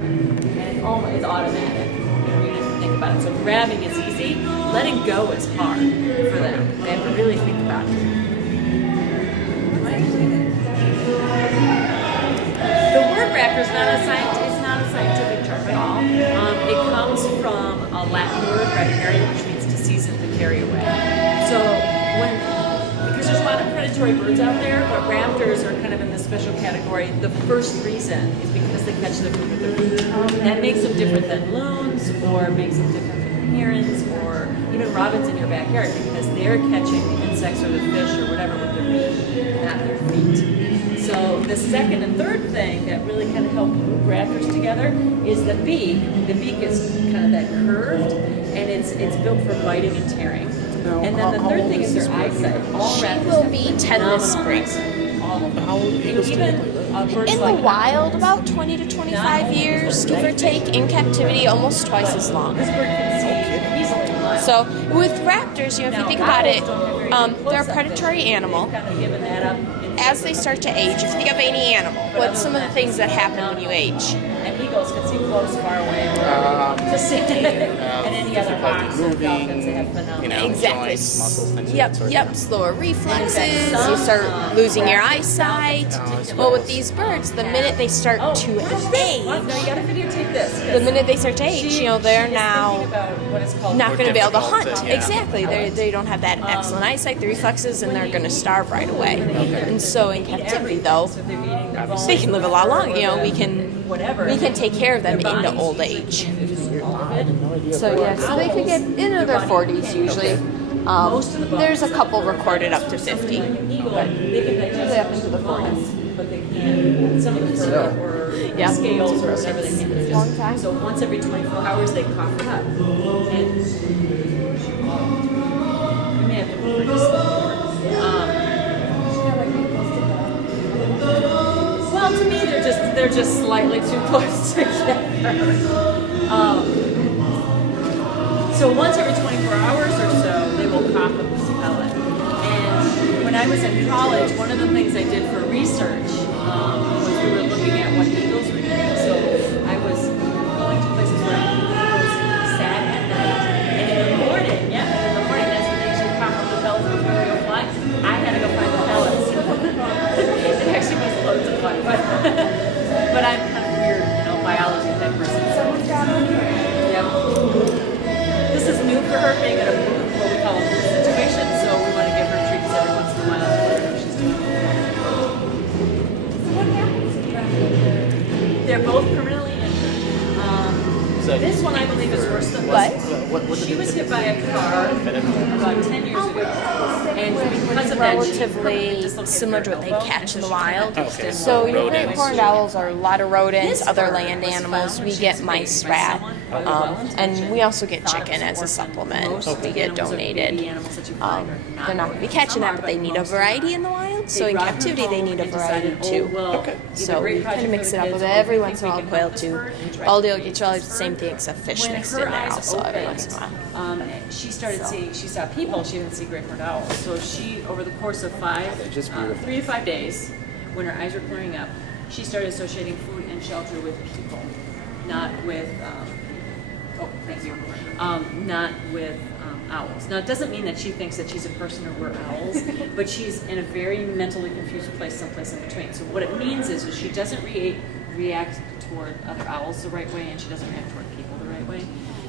And it's automatic. You don't even have to think about it. So grabbing is easy. Letting go is hard for them. They have to really think about it. The word raptor is not a scientific term at all. It comes from a Latin word, rapere, which means to seize and to carry away. So because there's a lot of predatory birds out there, but raptors are kind of in this special category. The first reason is because they catch their food with their feet. That makes them different than loons, or makes them different from herons, or even robins in your backyard, because they're catching the insects or the fish or whatever with their beak, not their feet. So the second and third thing that really kind of help group raptors together is the beak. The beak is kind of that curved, and it's built for biting and tearing. And then the third thing is their eyesight. All raptors will be 10 this spring. All of them. In the wild, about 20 to 25 years, give or take. In captivity, almost twice as long. This bird can see easily. So with raptors, if you think about it, they're a predatory animal. As they start to age, if you think of any animal, what's some of the things that happen when you age? And eagles can see close, far away, and any other hawks and dolphins, they have phenomenal. Exactly. Joints, muscles, Yep. Slower reflexes. You start losing your eyesight. Well, with these birds, the minute they start to age, No, you gotta videotape this. the minute they start to age, they're now not going to be able to hunt. Yeah. Exactly. They don't have that excellent eyesight, the reflexes, and they're going to starve right away. And so in captivity, though, they can live a lot longer. We can take care of them into old age. So so they could get into their 40s usually. There's a couple recorded up to 50, but usually up into the 40s. But they can't. Some of them or scales or whatever they can't do. Long time. So once every 24 hours they cough it up. And we may have to move her just well, to me they're just slightly too close together. So once every 24 hours or so, they will cough up this pellet. And when I was in college, one of the things I did for research was we were looking at what eagles were doing. So I was going to places where eagles sat at night, and in the morning, that's when they actually cough up the pellets before they go fly. I had to go find the pellets. It actually was loads of fun, but I'm kind of weird, biology type person. This is new for her, being in what we call a booth situation, so we want to give her treats every once in a while to let her know she's doing it. They're both permanently injured. This one I believe is worse than this. She was hit by a car about 10 years ago, and because of that, relatively similar to what they catch in the wild. So great horned owls are a lot of rodents, other land animals. We get mice, rat, and we also get chicken as a supplement. We get donated. They're not going to be catching that, but they need a variety in the wild. So in captivity, they need a variety too. So we kind of mix it up with it. Every once in a while, quail too. Baldy will get you all the same thing except fish mixed in there also every once in a while. She started seeing, she saw people, she didn't see great horned owls. So she, over the course of 3 to 5 days, when her eyes were clearing up, she started associating food and shelter with people, not with, not with owls. Now, it doesn't mean that she thinks that she's a person or we're owls, but she's in a very mentally confused place, someplace in between. So what it means is she doesn't react toward other owls the right way, and she doesn't react toward people the right way.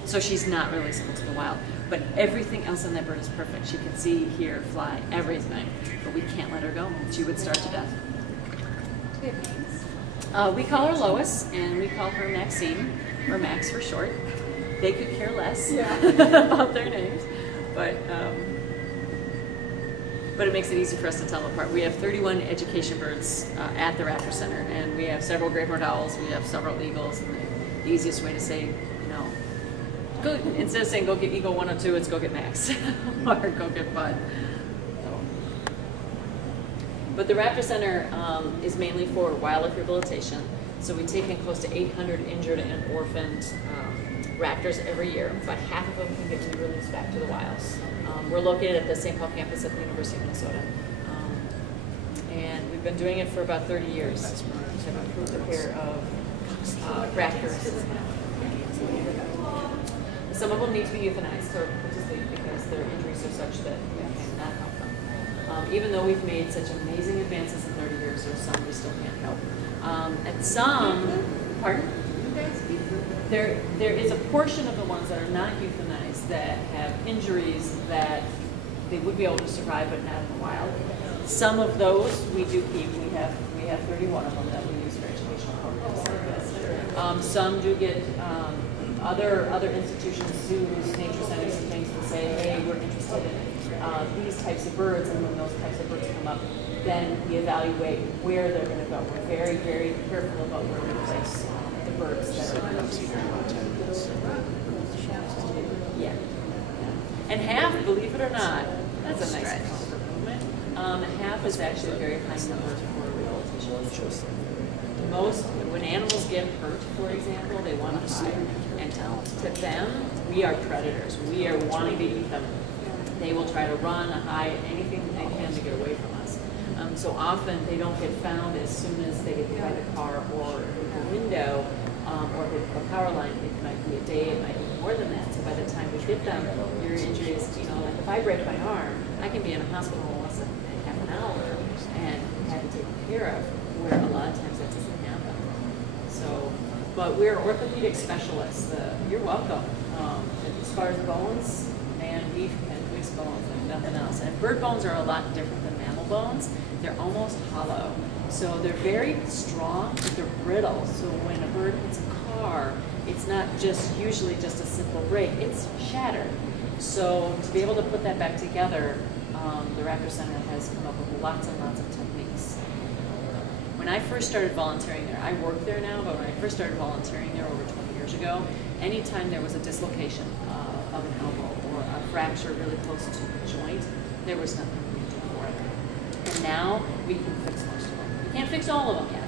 So she's not releasable to the wild. But everything else in that bird is perfect. She can see, hear, fly, everything. But we can't let her go. She would starve to death. Do we have names? We call her Lois, and we call her Maxine, or Max for short. They could care less about their names, but it makes it easy for us to tell them apart. We have 31 education birds at the Raptor Center, and we have several great horned owls, we have several eagles, and the easiest way to say, go, instead of saying go get Eagle 102, it's go get Max, or go get Bud. But the Raptor Center is mainly for wildlife rehabilitation, so we take in close to 800 injured and orphaned raptors every year. About half of them can get released back to the wilds. We're located at the St. Paul campus at the University of Minnesota. And we've been doing it for about 30 years. So we've improved the care of Raptors. Some of them need to be euthanized or put to sleep because their injuries are such that we cannot help them. Even though we've made such amazing advances in 30 years, there's some we still can't help. And some, pardon? There is a portion of the ones that are not euthanized that have injuries that they would be able to survive, but not in the wild. Some of those we do keep. We have 31 of them that we use for educational programs like this. Some do get other institutions, zoos, nature centers, and things will say, hey, we're interested in these types of birds, and when those types of birds come up, then we evaluate where they're going to go. We're very, very careful about where we place the birds that are going to yeah. And half, believe it or not, that's a nice comfort movement. Half is actually a very high number for rehabilitation. Most, when animals get hurt, for example, they want to hide. And to them, we are predators. We are wanting to eat them. They will try to run, hide, anything they can to get away from us. So often they don't get found as soon as they get hit by the car or the window or hit a power line. It might be a day, it might be more than that. So by the time we get them, your injury is, like if I break my arm, I can be in a hospital in less than half an hour and have it taken care of, where a lot of times that doesn't happen. So, but we're orthopedic specialists. You're welcome. As far as bones, man, beef and pig's bones, like nothing else. And bird bones are a lot different than mammal bones. They're almost hollow. So they're very strong, but they're brittle. So when a bird hits a car, it's not usually just a simple break, it's shattered. So to be able to put that back together, the Raptor Center has come up with lots and lots of techniques. When I first started volunteering there, I work there now, but when I first started volunteering there over 20 years ago, anytime there was a dislocation of an elbow or a fracture really close to the joint, there was nothing we could do for it. And now we can fix most of them. We can't fix all of them yet.